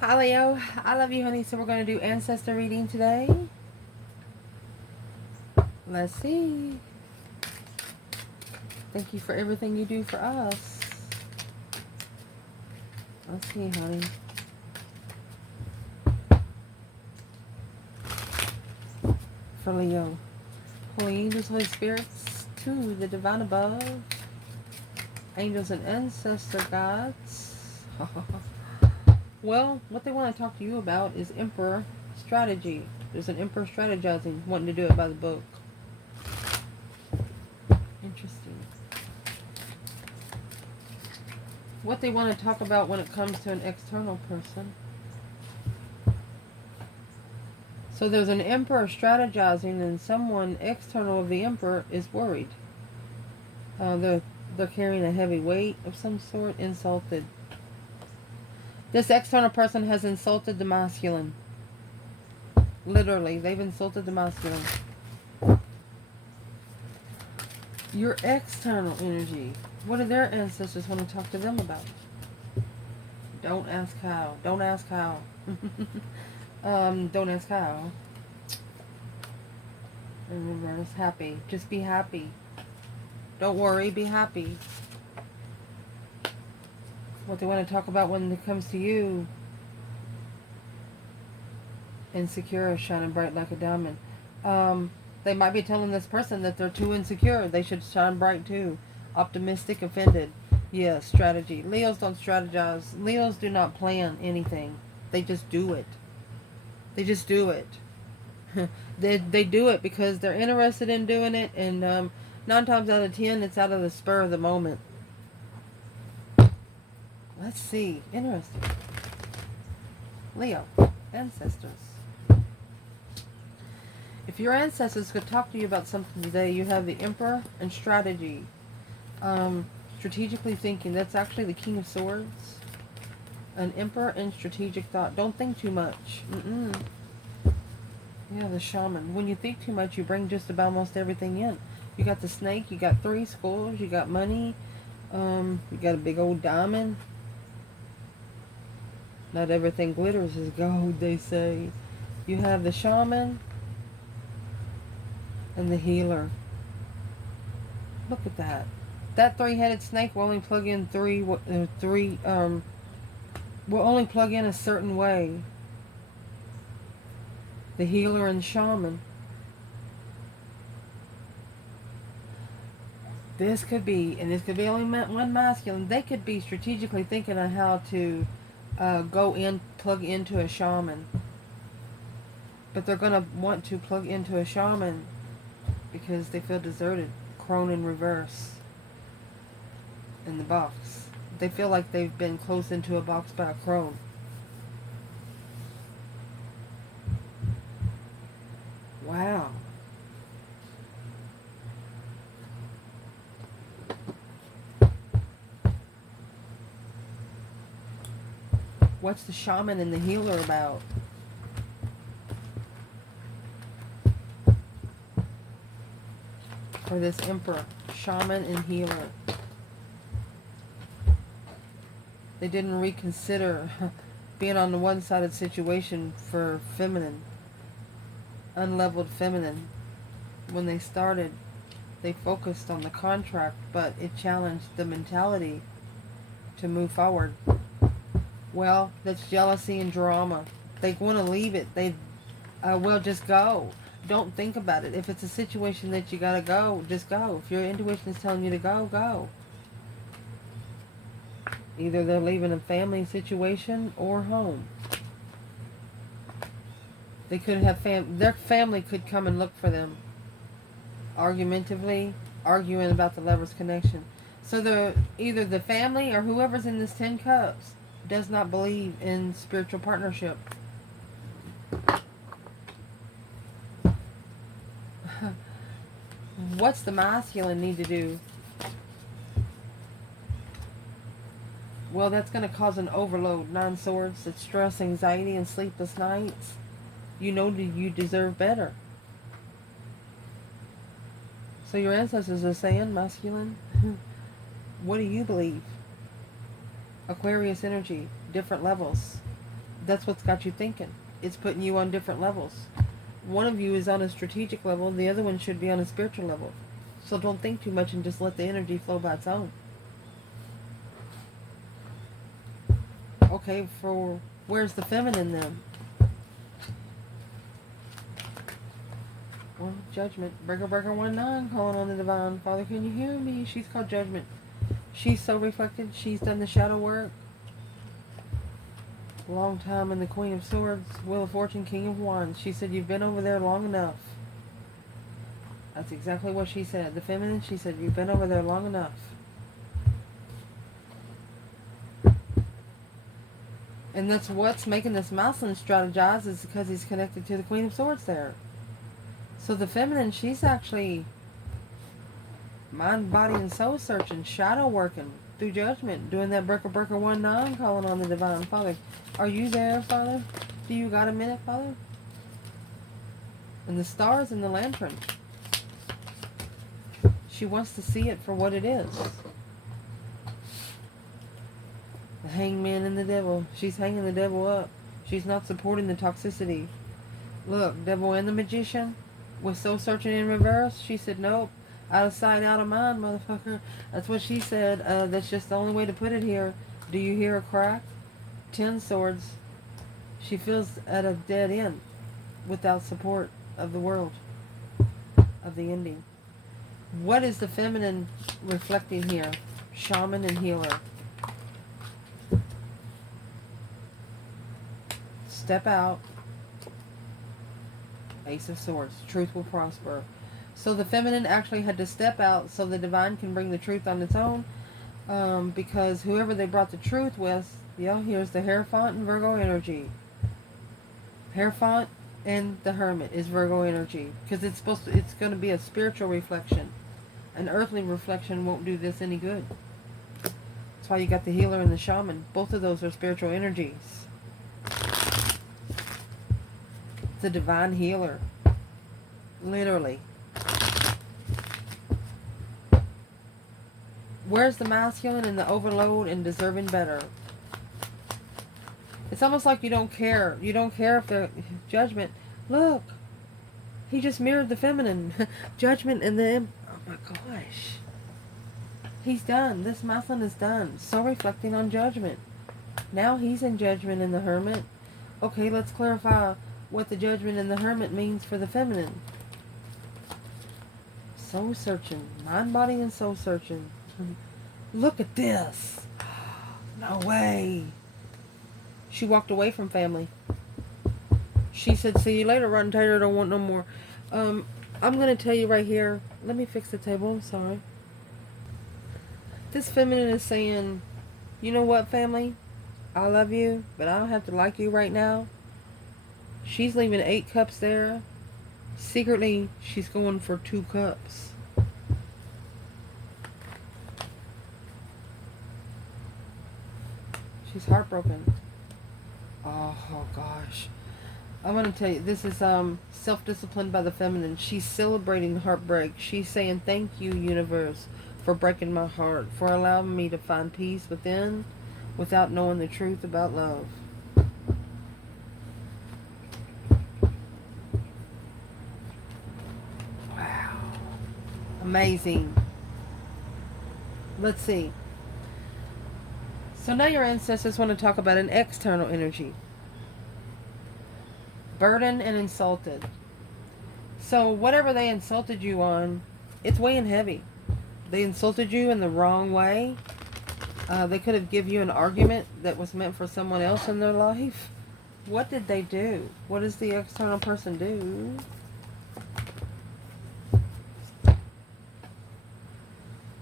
Hi Leo, I love you honey. So we're going to do Ancestor reading today. Let's see. Thank you for everything you do for us. Let's see honey. For Leo. Holy angels, Holy spirits, to the divine above. Angels and ancestor gods. Well, what they want to talk to you about is Emperor strategy. There's an Emperor strategizing, wanting to do it by the book. Interesting. What they want to talk about when it comes to an external person. So there's an Emperor strategizing, and someone external of the Emperor is worried. They're carrying a heavy weight of some sort, insulted. This external person has insulted the masculine. Literally, they've insulted the masculine. Your external energy. What do their ancestors want to talk to them about? Don't ask how. Don't ask how. Don't ask how. Remember, it's happy. Just be happy. Don't worry, be happy. What they want to talk about when it comes to you. Insecure, shining bright like a diamond. They might be telling this person that they're too insecure. They should shine bright too. Optimistic, offended. Yeah, strategy. Leos don't strategize. Leos do not plan anything. They just do it. They just do it. they do it because they're interested in doing it, and 9 times out of 10, it's out of the spur of the moment. Let's see. Interesting. Leo, ancestors. If your ancestors could talk to you about something today, you have the Emperor and strategy. Strategically thinking. That's actually the King of Swords. An Emperor and strategic thought. Don't think too much. Yeah, the Shaman. When you think too much, you bring just about almost everything in. You got the snake. You got 3 skulls. You got money. You got a big old diamond. Not everything glitters is gold, they say. You have the Shaman and the healer. Look at that. That 3-headed snake will only plug in will only plug in a certain way. The healer and shaman. This could be, and this could be only one masculine. They could be strategically thinking on how to plug into a shaman. But they're going to want to plug into a shaman because they feel deserted. Crone in reverse. In the box. They feel like they've been close into a box by a crone. Wow. What's the shaman and the healer about? For this Emperor. Shaman and healer. They didn't reconsider being on the one-sided situation for feminine. Unleveled feminine. When they started, they focused on the contract, but it challenged the mentality to move forward. Well, that's jealousy and drama. They want to leave it. Well, just go. Don't think about it. If it's a situation that you gotta go, just go. If your intuition is telling you to go, go. Either they're leaving a family situation or home. They could have their family could come and look for them. Argumentatively, arguing about the lover's connection. So either the family or whoever's in this 10 cups does not believe in spiritual partnership. What's the masculine need to do? Well, that's going to cause an overload. 9 swords. It's stress, anxiety, and sleepless nights. You know that you deserve better. So your ancestors are saying, masculine, what do you believe? Aquarius energy, different levels. That's what's got you thinking. It's putting you on different levels. One of you is on a strategic level, the other one should be on a spiritual level. So don't think too much and just let the energy flow by its own. Okay, for where's the feminine then? Well, Judgment. Breaker 19 calling on the divine. Father, can you hear me? She's called Judgment. She's so reflected. She's done the shadow work. Long time in the Queen of Swords, Wheel of Fortune, King of Wands. She said, you've been over there long enough. That's exactly what she said. The feminine, she said, you've been over there long enough. And that's what's making this masculine strategize, is because he's connected to the Queen of Swords there. So the feminine, she's actually mind, body, and soul searching, shadow working through Judgment, doing that breaker 19, calling on the divine. Father, are you there, Father? Do you got a minute, Father? And the stars and the lantern. She wants to see it for what it is. The hangman and the devil. She's hanging the devil up. She's not supporting the toxicity. Look, devil and the magician with soul searching in reverse. She said, nope. Out of sight, out of mind, motherfucker. That's what she said. That's just the only way to put it here. Do you hear a crack? 10 swords. She feels at a dead end without support of the world, of the ending. What is the feminine reflecting here? Shaman and healer. Step out. Ace of Swords. Truth will prosper. So the feminine actually had to step out so the divine can bring the truth on its own. Because whoever they brought the truth with, here's the Hierophant and Virgo energy. Hierophant and the Hermit is Virgo energy. Because it's going to be a spiritual reflection. An earthly reflection won't do this any good. That's why you got the healer and the shaman. Both of those are spiritual energies. The divine healer. Literally. Where's the masculine and the overload and deserving better? It's almost like you don't care. You don't care if they're Judgment. Look. He just mirrored the feminine. Judgment and the... Oh my gosh. He's done. This masculine is done. So reflecting on Judgment. Now he's in Judgment in the Hermit. Okay, let's clarify what the Judgment in the Hermit means for the feminine. Soul searching. Mind, body, and soul searching. Look at this. No way. She walked away from family. She said, see you later, Rotten Tater. I don't want no more. I'm going to tell you right here. Let me fix the table. I'm sorry. This feminine is saying, you know what, family? I love you, but I don't have to like you right now. She's leaving 8 cups there. Secretly, she's going for 2 cups. She's heartbroken. Oh gosh. I'm going to tell you, this is self-discipline by the feminine. She's celebrating heartbreak. She's saying, thank you, universe, for breaking my heart, for allowing me to find peace within without knowing the truth about love. Wow. Amazing. Let's see. So now your ancestors want to talk about an external energy. Burdened and insulted. So whatever they insulted you on, it's weighing heavy. They insulted you in the wrong way. They could have given you an argument that was meant for someone else in their life. What did they do? What does the external person do?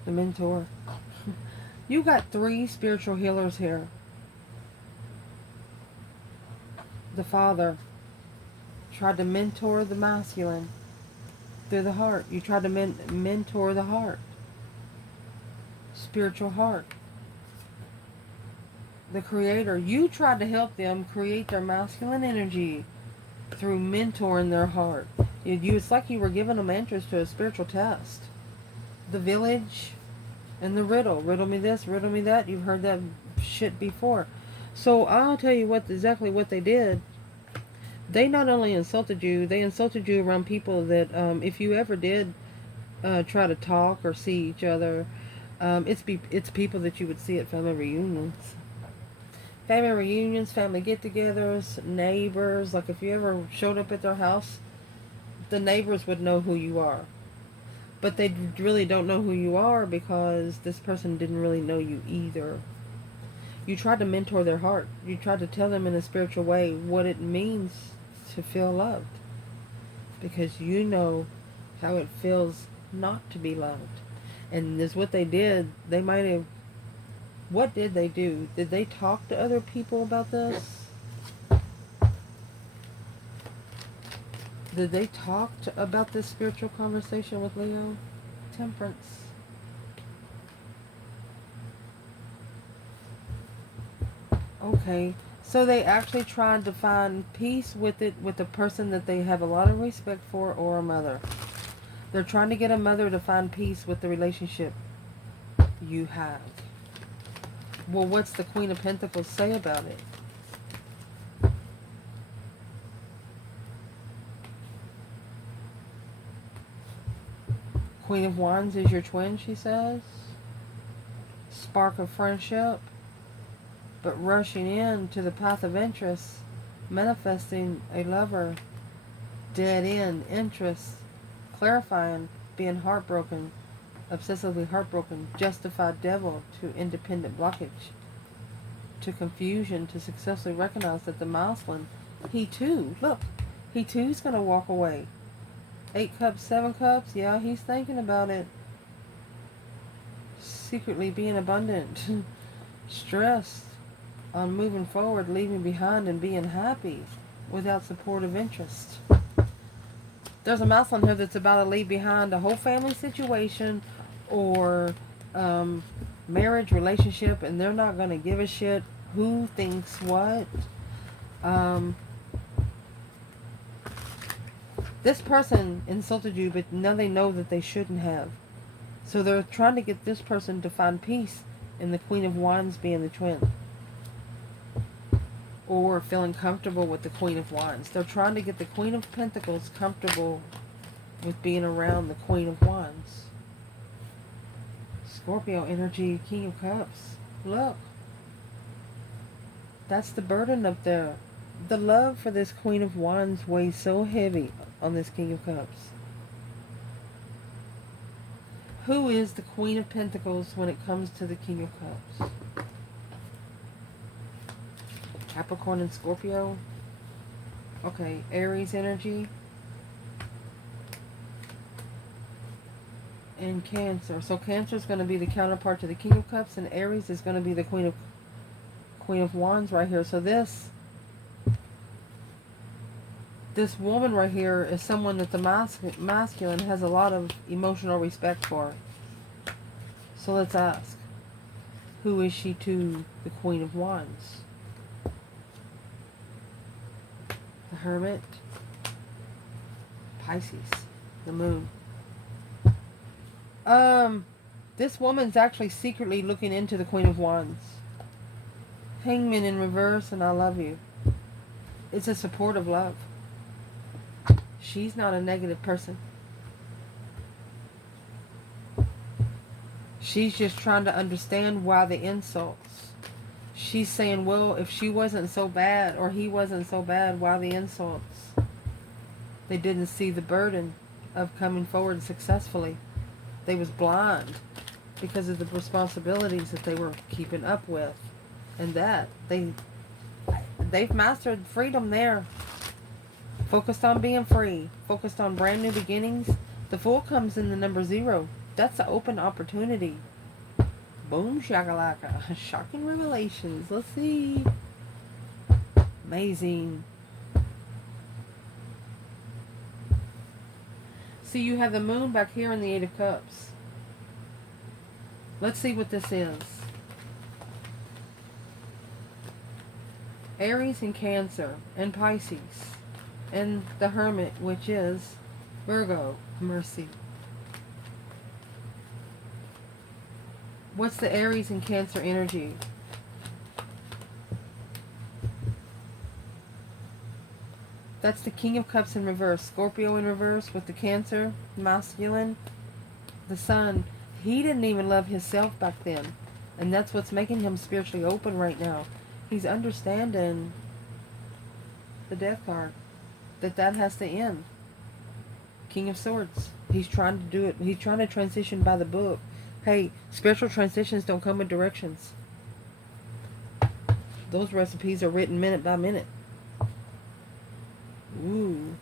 The mentor. You got 3 spiritual healers here. The father tried to mentor the masculine through the heart. You tried to mentor the heart. Spiritual heart. The creator. You tried to help them create their masculine energy through mentoring their heart. It's like you were giving them answers to a spiritual test. The village and the riddle. Riddle me this, riddle me that. You've heard that shit before. So I'll tell you exactly what they did. They not only insulted you, they insulted you around people that, if you ever did try to talk or see each other, it's people that you would see at family reunions, family get-togethers, neighbors. Like if you ever showed up at their house, the neighbors would know who you are. But they really don't know who you are because this person didn't really know you either. You tried to mentor their heart. You tried to tell them in a spiritual way what it means to feel loved. Because you know how it feels not to be loved. And this what they did. They might have... What did they do? Did they talk to other people about this? Did they talk about this spiritual conversation with Leo? Temperance. Okay. So they actually tried to find peace with it, with a person that they have a lot of respect for, or a mother. They're trying to get a mother to find peace with the relationship you have. Well, what's the Queen of Pentacles say about it? Queen of Wands is your twin, she says. Spark of friendship. But rushing in to the path of interest, manifesting a lover, dead end interest, clarifying, being heartbroken, obsessively heartbroken, justified devil, to independent blockage, to confusion, to successfully recognize that the masculine, he too, look, he too is going to walk away. 8 cups, 7 cups, yeah, he's thinking about it. Secretly being abundant, stressed on moving forward, leaving behind and being happy without supportive interest. There's a masculine here that's about to leave behind a whole family situation or marriage, relationship, and they're not going to give a shit who thinks what. This person insulted you, but now they know that they shouldn't have. So they're trying to get this person to find peace in the Queen of Wands being the twin. Or feeling comfortable with the Queen of Wands. They're trying to get the Queen of Pentacles comfortable with being around the Queen of Wands. Scorpio energy, King of Cups. Look. That's the burden up there. The love for this Queen of Wands weighs so heavy on this King of Cups. Who is the Queen of Pentacles when it comes to the King of Cups? Capricorn and Scorpio. Okay, Aries energy. And Cancer. So Cancer is going to be the counterpart to the King of Cups, and Aries is going to be the Queen of Wands right here. So this woman right here is someone that the masculine has a lot of emotional respect for. So let's ask, who is she to the Queen of Wands? The Hermit, Pisces, the Moon. This woman's actually secretly looking into the Queen of Wands. Hangman in reverse, and I love you. It's a supportive love. She's not a negative person. She's just trying to understand why the insults. She's saying, well, if she wasn't so bad, or he wasn't so bad, why the insults? They didn't see the burden of coming forward successfully. They was blind because of the responsibilities that they were keeping up with. And that, they've mastered freedom there. Focused on being free. Focused on brand new beginnings. The Fool comes in the number 0. That's an open opportunity. Boom shakalaka. Shocking revelations. Let's see. Amazing. See, you have the Moon back here in the 8 of Cups. Let's see what this is. Aries and Cancer and Pisces. And the Hermit, which is Virgo, Mercy. What's the Aries and Cancer energy? That's the King of Cups in reverse. Scorpio in reverse with the Cancer, masculine. The Sun, he didn't even love himself back then. And that's what's making him spiritually open right now. He's understanding the Death card. That has to end. King of Swords. He's trying to do it. He's trying to transition by the book. Hey, spiritual transitions don't come with directions. Those recipes are written minute by minute. Ooh.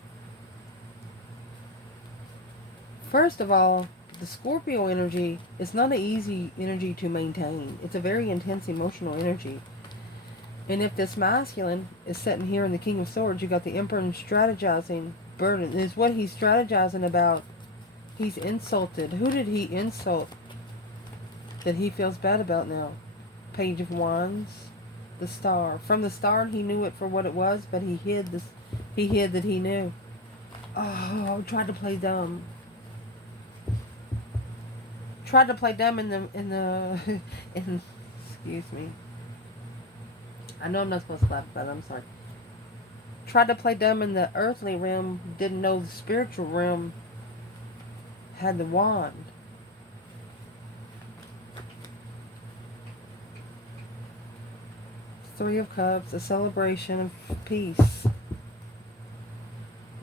First of all, the Scorpio energy is not an easy energy to maintain. It's a very intense emotional energy. And if this masculine is sitting here in the King of Swords, you got the Emperor strategizing burden. Is what he's strategizing about. He's insulted. Who did he insult that he feels bad about now? Page of Wands, the Star. From the start, he knew it for what it was, but he hid this. He hid that he knew. Oh, tried to play dumb. Tried to play dumb in excuse me. I know I'm not supposed to laugh about it, I'm sorry. Tried to play dumb in the earthly realm, didn't know the spiritual realm had the wand. Three of Cups, a celebration of peace.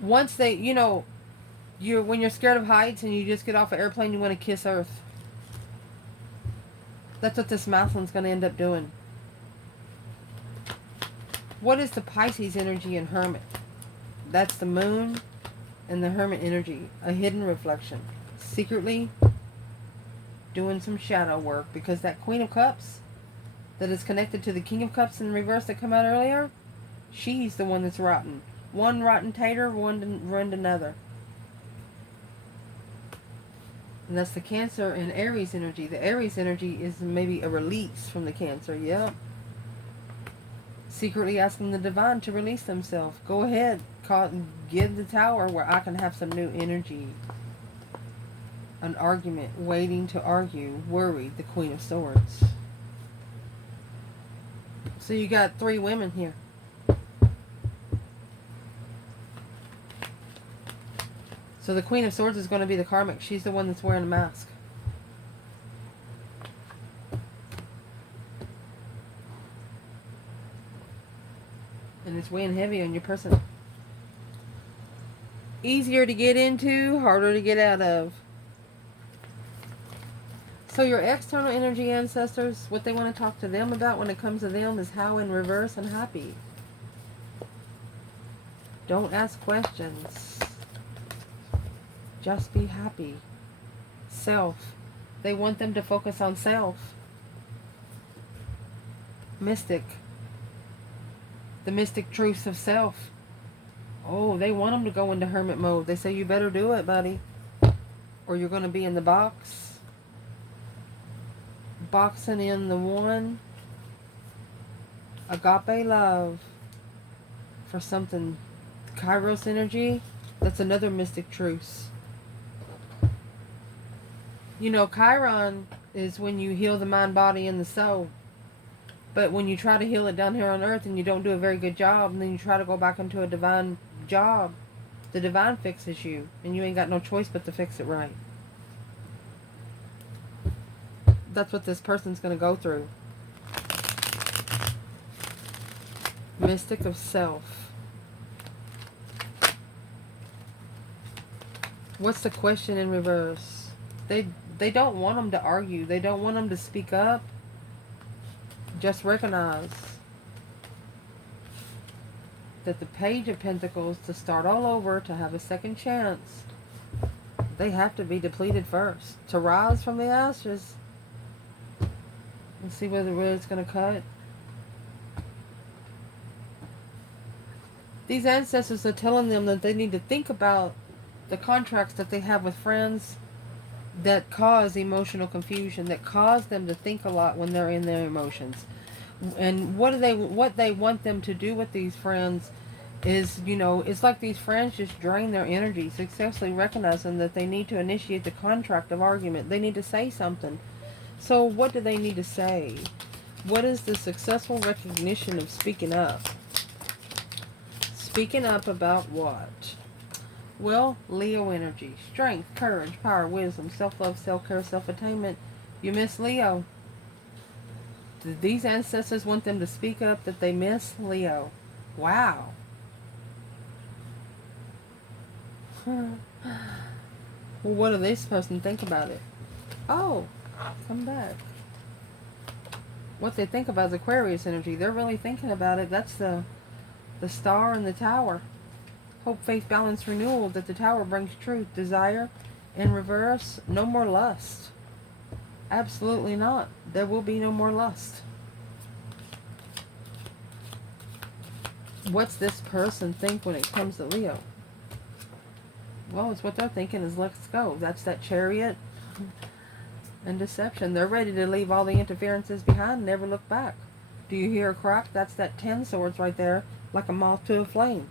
Once they, when you're scared of heights and you just get off an airplane, you want to kiss Earth. That's what this masculine's going to end up doing. What is the Pisces energy in Hermit? That's the Moon and the Hermit energy. A hidden reflection. Secretly doing some shadow work, because that Queen of Cups that is connected to the King of Cups in reverse that come out earlier, she's the one that's rotten. One rotten tater, one ruined another. And that's the Cancer and Aries energy. The Aries energy is maybe a release from the Cancer. Yep. Secretly asking the divine to release themselves. Go ahead. Give the Tower where I can have some new energy. An argument. Waiting to argue. Worried. The Queen of Swords. So you got three women here. So the Queen of Swords is going to be the karmic. She's the one that's wearing a mask. And it's weighing heavy on your person. Easier to get into, harder to get out of. So your external energy ancestors, what they want to talk to them about when it comes to them is how in reverse and happy. Don't ask questions. Just be happy. Self. They want them to focus on self. Mystic. The mystic truths of self. Oh, they want them to go into hermit mode. They say, you better do it, buddy, or you're going to be in the box. Boxing in the one. Agape love. For something. Kairos energy. That's another mystic truth. Chiron is when you heal the mind, body, and the soul. But when you try to heal it down here on earth and you don't do a very good job, and then you try to go back into a divine job, the divine fixes you, and you ain't got no choice but to fix it right. That's what this person's going to go through. Mystic of self. What's the question in reverse? They don't want them to argue. They don't want them to speak up. Just recognize that the Page of Pentacles, to start all over, to have a second chance, they have to be depleted first. To rise from the ashes. Let's see where it's going to cut. These ancestors are telling them that they need to think about the contracts that they have with friends that cause emotional confusion, that cause them to think a lot when they're in their emotions. And what they want them to do with these friends is, it's like these friends just drain their energy. Successfully recognizing that they need to initiate the contract of argument. They need to say something. So what do they need to say? What is the successful recognition of speaking up? Speaking up about what? Well, Leo energy. Strength, courage, power, wisdom, self-love, self-care, self-attainment. You miss Leo. These ancestors want them to speak up that they miss Leo. Wow. Well, what do this person think about it? Oh, come back. What they think about is Aquarius energy. They're really thinking about it. That's the star and the tower. Hope, faith, balance, renewal. That the tower brings truth, desire, in reverse. No more lust. Absolutely not. There will be no more lust. What's this person think when it comes to Leo? Well, it's what they're thinking is let's go. That's that Chariot and deception. They're ready to leave all the interferences behind and never look back. Do you hear a crack? That's that 10 swords right there, like a moth to a flame.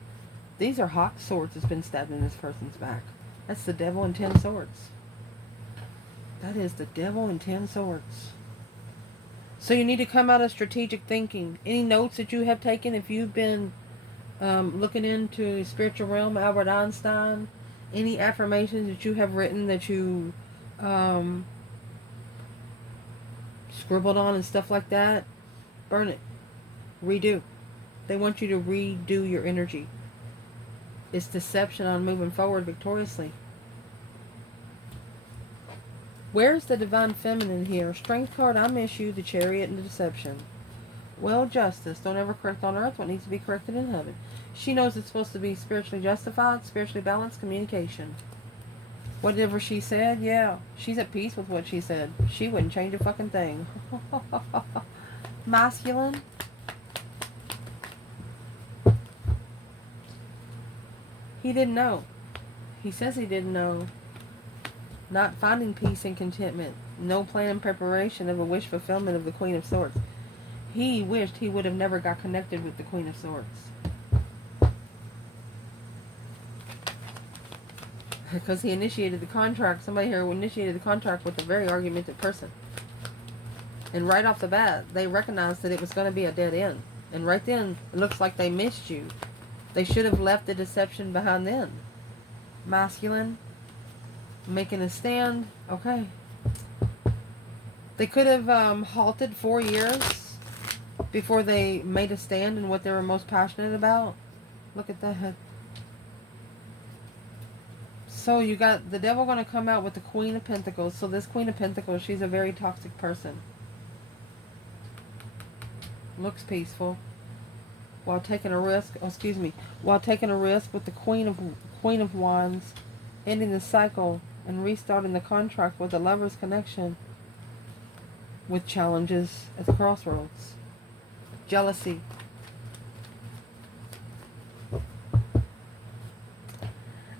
These are hot swords that's been stabbed in this person's back. That's the devil and 10 swords. That is the devil and 10 swords. So you need to come out of strategic thinking. Any notes that you have taken, if you've been looking into spiritual realm, Albert Einstein, any affirmations that you have written that you scribbled on and stuff like that, burn it. Redo. They want you to redo your energy. It's deception on moving forward victoriously. Where's the divine feminine here? Strength card, I miss you, the Chariot and the deception. Well, justice. Don't ever correct on earth what needs to be corrected in heaven. She knows it's supposed to be spiritually justified, spiritually balanced communication. Whatever she said, yeah, she's at peace with what she said. She wouldn't change a fucking thing. Masculine. He didn't know. He says he didn't know. Not finding peace and contentment. No plan and preparation of a wish fulfillment of the Queen of Swords. He wished he would have never got connected with the Queen of Swords. Because he initiated the contract. Somebody here initiated the contract with a very argumentative person. And right off the bat, they recognized that it was going to be a dead end. And right then, it looks like they missed you. They should have left the deception behind then. Masculine. Making a stand. Okay. They could have halted 4 years before they made a stand in what they were most passionate about. Look at that. So you got the devil going to come out with the Queen of Pentacles. So this Queen of Pentacles, she's a very toxic person. Looks peaceful. While taking a risk, while taking a risk with the Queen of Wands, ending the cycle and restarting the contract with a lover's connection with challenges at the crossroads. Jealousy.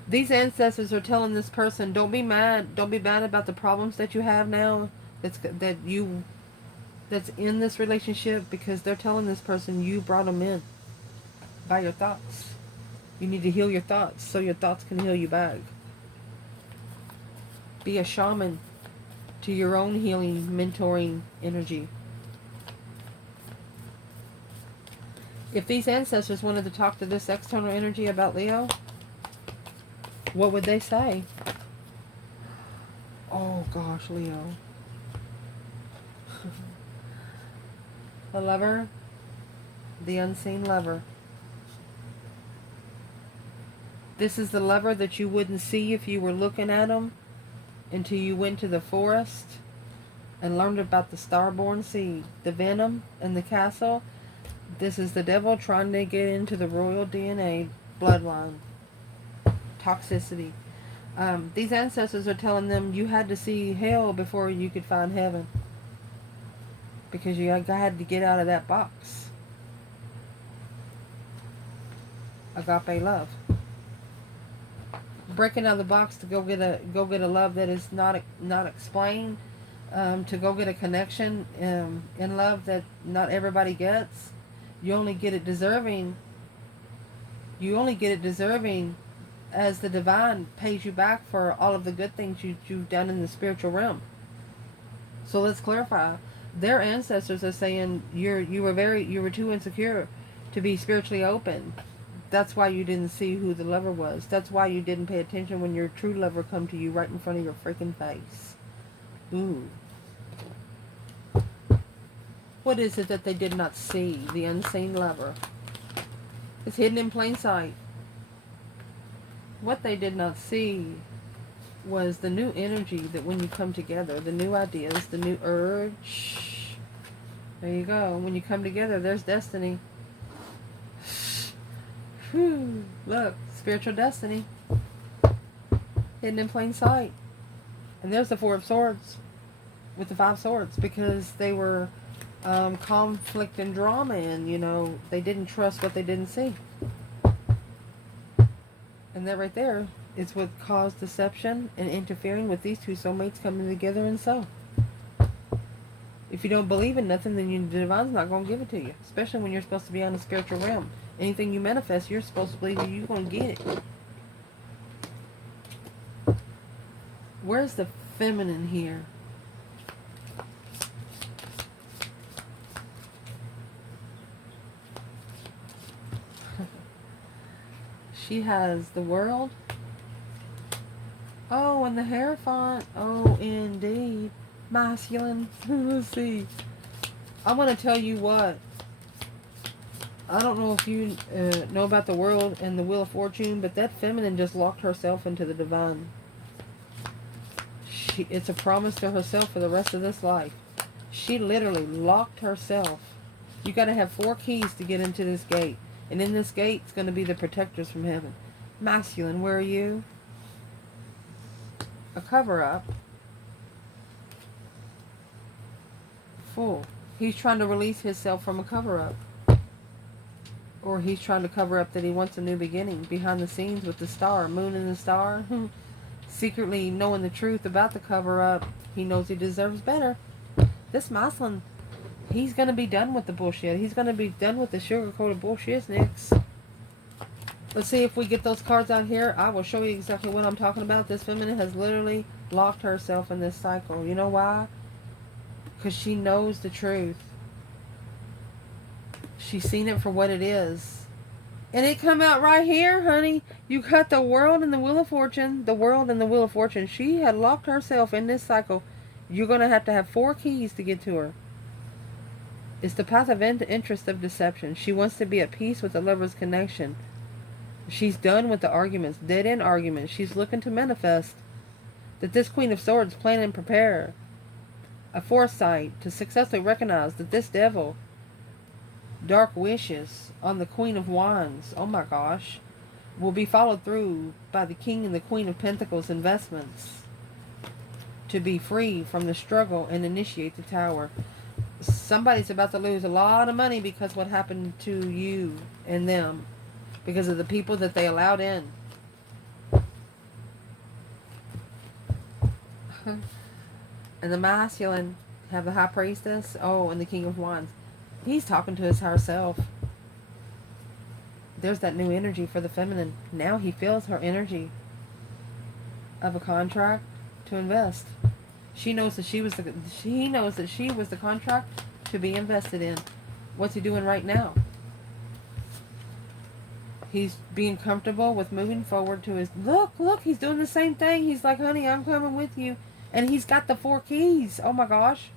These ancestors are telling this person, don't be mad. Don't be mad about the problems that you have now that's in this relationship, because they're telling this person you brought them in by your thoughts. You need to heal your thoughts so your thoughts can heal you back. Be a shaman to your own healing, mentoring energy. If these ancestors wanted to talk to this external energy about Leo, what would they say? Oh gosh, Leo. The lover, the unseen lover. This is the lover that you wouldn't see if you were looking at him until you went to the forest and learned about the starborn seed, the venom, and the castle. This is the devil trying to get into the royal DNA bloodline. Toxicity. These ancestors are telling them you had to see hell before you could find heaven. Because you had to get out of that box. Agape love. Breaking out of the box to go get a love that is not explained. To go get a connection in love that not everybody gets. You only get it deserving. You only get it deserving as the divine pays you back for all of the good things you've done in the spiritual realm. So let's clarify. Their ancestors are saying you were too insecure to be spiritually open. That's why you didn't see who the lover was. That's why you didn't pay attention when your true lover come to you right in front of your freaking face. Ooh. What is it that they did not see? The unseen lover. It's hidden in plain sight. What they did not see was the new energy that when you come together, the new ideas, the new urge. There you go. When you come together, there's destiny. Whew. Look, spiritual destiny. Hidden in plain sight. And there's the Four of Swords with the Five Swords, because they were conflict and drama, and they didn't trust what they didn't see. And that right there is what caused deception and interfering with these two soulmates coming together. And so if you don't believe in nothing, then the divine's not going to give it to you, especially when you're supposed to be on the spiritual realm. Anything you manifest, you're supposed to believe that you're going to get it. Where's the feminine here? She has the World. Oh, and the Hierophant. Oh, indeed. Masculine. Let's see. I want to tell you what. I don't know if you know about the World and the Wheel of Fortune, but that feminine just locked herself into the divine. It's a promise to herself for the rest of this life. She literally locked herself. You got to have 4 keys to get into this gate. And in this gate, it's going to be the protectors from heaven. Masculine, where are you? A cover-up. Fool. He's trying to release himself from a cover-up. Or he's trying to cover up that he wants a new beginning. Behind the scenes with the star, moon and the star. Secretly knowing the truth about the cover-up. He knows he deserves better. This masculine, he's going to be done with the bullshit. He's going to be done with the sugar-coated bullshit next. Let's see if we get those cards out here. I will show you exactly what I'm talking about. This feminine has literally locked herself in this cycle. You know why? Because she knows the truth. She's seen it for what it is. And it come out right here, honey. You got the World and the Wheel of Fortune. The World and the Wheel of Fortune. She had locked herself in this cycle. You're going to have 4 keys to get to her. It's the path of interest of deception. She wants to be at peace with the lover's connection. She's done with the arguments, dead-end arguments. She's looking to manifest that this Queen of Swords plan and prepare a foresight to successfully recognize that this devil, dark wishes on the Queen of Wands, oh my gosh, will be followed through by the King and the Queen of Pentacles investments to be free from the struggle and initiate the Tower. Somebody's about to lose a lot of money because what happened to you and them, because of the people that they allowed in. And the masculine have the High Priestess, oh, and the King of Wands. He's talking to his higher self. There's that new energy for the feminine. Now he feels her energy of a contract to invest. She knows that she was the contract to be invested in. What's he doing right now? He's being comfortable with moving forward to his... Look, he's doing the same thing. He's like, honey, I'm coming with you. And he's got the 4 keys. Oh my gosh.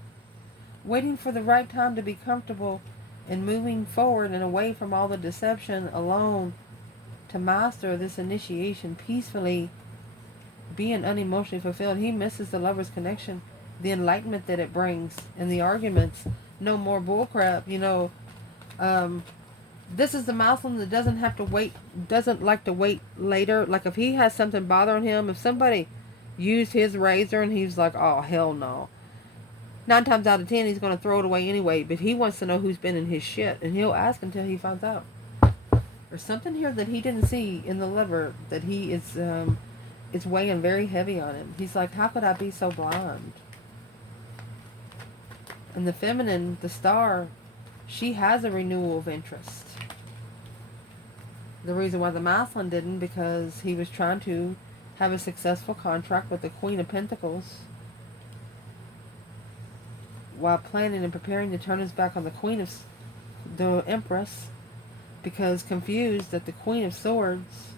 Waiting for the right time to be comfortable and moving forward and away from all the deception alone to master this initiation peacefully, being unemotionally fulfilled. He misses the lover's connection, the enlightenment that it brings, and the arguments. No more bullcrap, this is the masculine that doesn't have to wait, doesn't like to wait later. Like if he has something bothering him, if somebody used his razor and he's like, oh, hell no. 9 times out of 10, he's going to throw it away anyway. But he wants to know who's been in his shit. And he'll ask until he finds out. There's something here that he didn't see in the lover that he is, it's weighing very heavy on him. He's like, how could I be so blind? And the feminine, the star, she has a renewal of interest. The reason why the masculine didn't, because he was trying to have a successful contract with the Queen of Pentacles while planning and preparing to turn his back on the Queen of the Empress, because confused that the Queen of Swords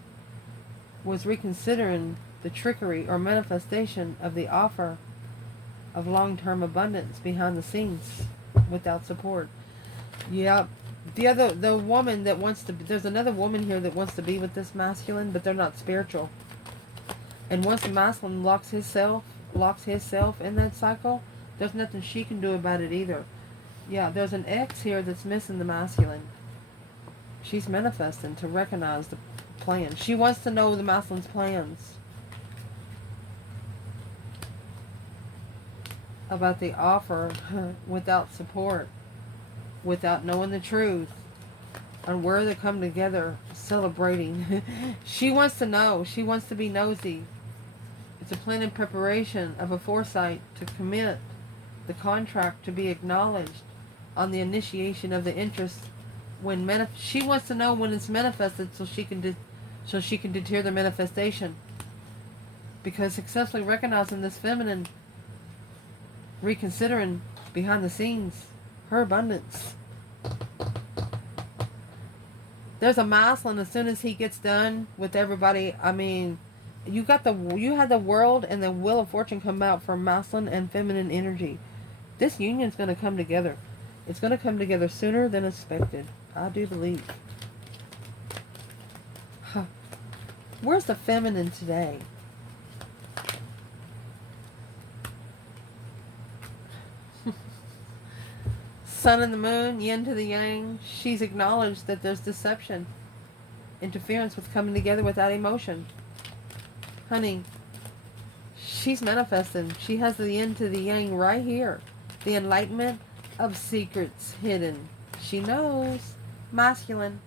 was reconsidering the trickery or manifestation of the offer of long-term abundance behind the scenes without support. Yep. The woman that wants to, there's another woman here that wants to be with this masculine, but they're not spiritual. And once the masculine locks himself in that cycle, there's nothing she can do about it either. Yeah, there's an ex here that's missing the masculine. She's manifesting to recognize the plan. She wants to know the masculine's plans about the offer without support, without knowing the truth on where they come together celebrating. She wants to know. She wants to be nosy. It's a plan in preparation of a foresight to commit the contract to be acknowledged on the initiation of the interest when she wants to know when it's manifested so she can deter the manifestation, because successfully recognizing this feminine, reconsidering behind the scenes her abundance. There's a masculine as soon as he gets done with everybody. I mean, you had the world and the wheel of fortune come out for masculine and feminine energy. This union's going to come together. It's going to come together sooner than expected. I do believe. Huh. Where's the feminine today? Sun and the moon, yin to the yang. She's acknowledged that there's deception, interference with coming together without emotion. Honey, she's manifesting. She has the yin to the yang right here. The enlightenment of secrets hidden. She knows. Masculine.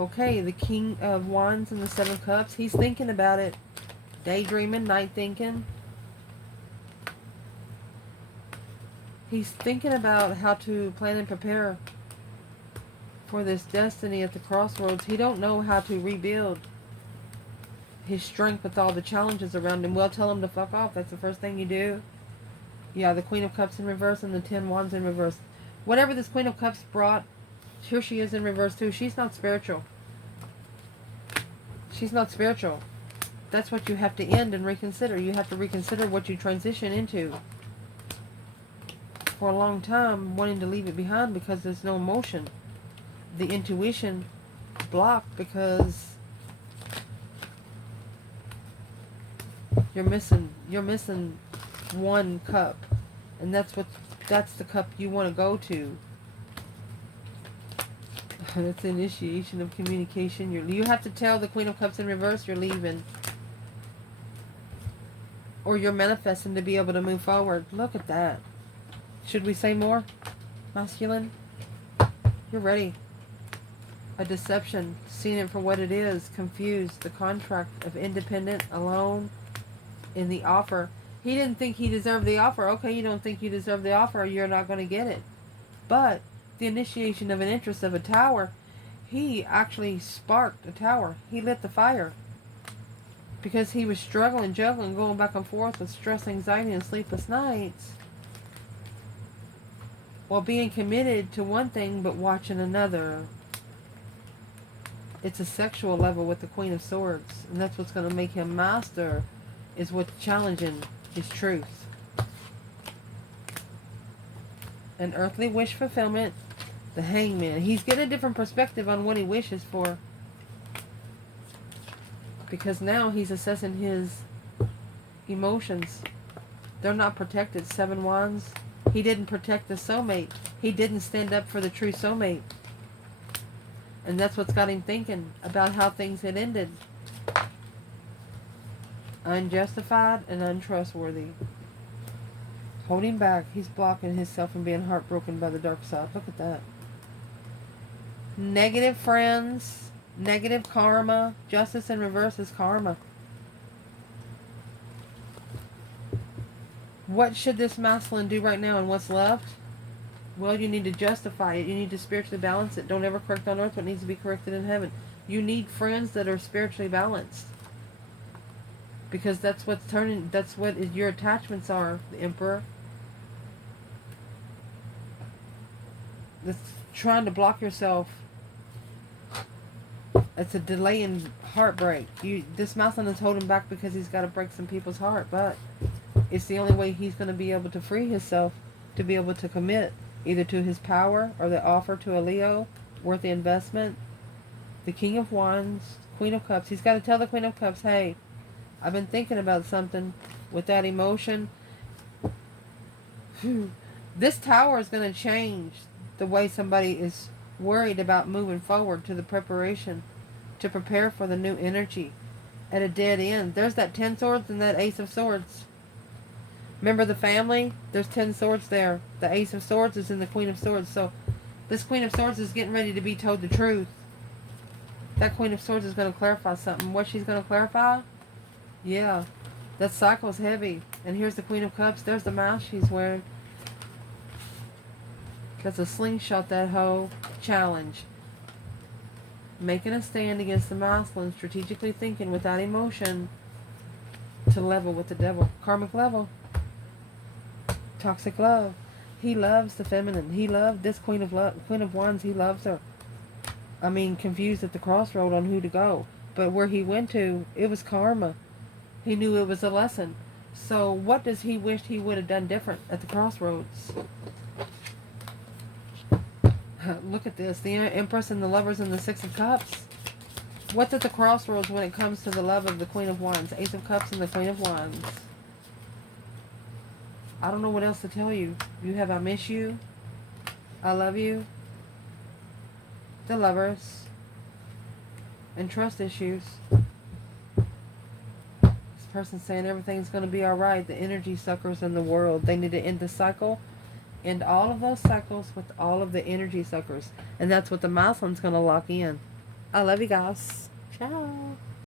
Okay, the King of Wands and the Seven of Cups. He's thinking about it. Daydreaming, night thinking. He's thinking about how to plan and prepare for this destiny at the crossroads. He don't know how to rebuild his strength with all the challenges around him. Well, tell him to fuck off. That's the first thing you do. Yeah, the Queen of Cups in reverse and the Ten Wands in reverse. Whatever this Queen of Cups brought, here she is in reverse too. She's not spiritual. She's not spiritual. That's what you have to end and reconsider. You have to reconsider what you transition into. For a long time, wanting to leave it behind because there's no emotion. The intuition blocked because you're missing one cup, and that's the cup you want to go to. That's the initiation of communication. You have to tell the Queen of Cups in reverse you're leaving, or you're manifesting to be able to move forward. Look at that. Should we say more? Masculine, you're ready. A deception, seeing it for what it is, confused, the contract of independent, alone, in the offer. He didn't think he deserved the offer. Okay, you don't think you deserve the offer, you're not going to get it. But the initiation of an interest of a tower, he actually sparked a tower. He lit the fire. Because he was struggling, juggling, going back and forth with stress, anxiety, and sleepless nights, while being committed to one thing but watching another. It's a sexual level with the Queen of Swords, and that's what's going to make him master, is what's challenging his truth. An earthly wish fulfillment, the Hangman. He's getting a different perspective on what he wishes for, because now he's assessing his emotions. They're not protected. Seven Wands. He didn't protect the soulmate. He didn't stand up for the true soulmate. And that's what's got him thinking about how things had ended. Unjustified and untrustworthy. Holding back. He's blocking himself from being heartbroken by the dark side. Look at that. Negative friends. Negative karma. Justice in reverse is karma. What should this masculine do right now and what's left? Well, you need to justify it. You need to spiritually balance it. Don't ever correct on earth what needs to be corrected in heaven. You need friends that are spiritually balanced. Because that's what your attachments are, the Emperor. trying to block yourself. It's a delay in heartbreak. This Mousland is holding back because he's got to break some people's heart, but it's the only way he's going to be able to free himself, to be able to commit either to his power or the offer to a Leo worth the investment. The King of Wands, Queen of Cups. He's got to tell the Queen of Cups, hey, I've been thinking about something with that emotion. This Tower is going to change the way somebody is worried about moving forward to the preparation, to prepare for the new energy at a dead end. There's that 10 swords and that Ace of Swords. Remember the family? There's 10 swords there. The Ace of Swords is in the Queen of Swords. So this Queen of Swords is getting ready to be told the truth. That Queen of Swords is going to clarify something. What she's going to clarify? Yeah, that cycle's heavy. And here's the Queen of Cups. There's the mouse she's wearing. That's a slingshot, that hoe. Challenge. Making a stand against the Mousland, strategically thinking without emotion to level with the devil. Karmic level. Toxic love. He loves the feminine. He loved this Queen of Wands. He loves her. I mean, confused at the crossroad on who to go. But where he went to, it was karma. He knew it was a lesson. So what does he wish he would have done different at the crossroads? Look at this. The Empress and the Lovers and the Six of Cups. What's at the crossroads when it comes to the love of the Queen of Wands? Ace of Cups and the Queen of Wands. I don't know what else to tell you. You have I miss you. I love you. The Lovers. And trust issues. This person's saying everything's going to be alright. The energy suckers in the world. They need to end the cycle. End all of those cycles with all of the energy suckers. And that's what the Mouseland's going to lock in. I love you guys. Ciao.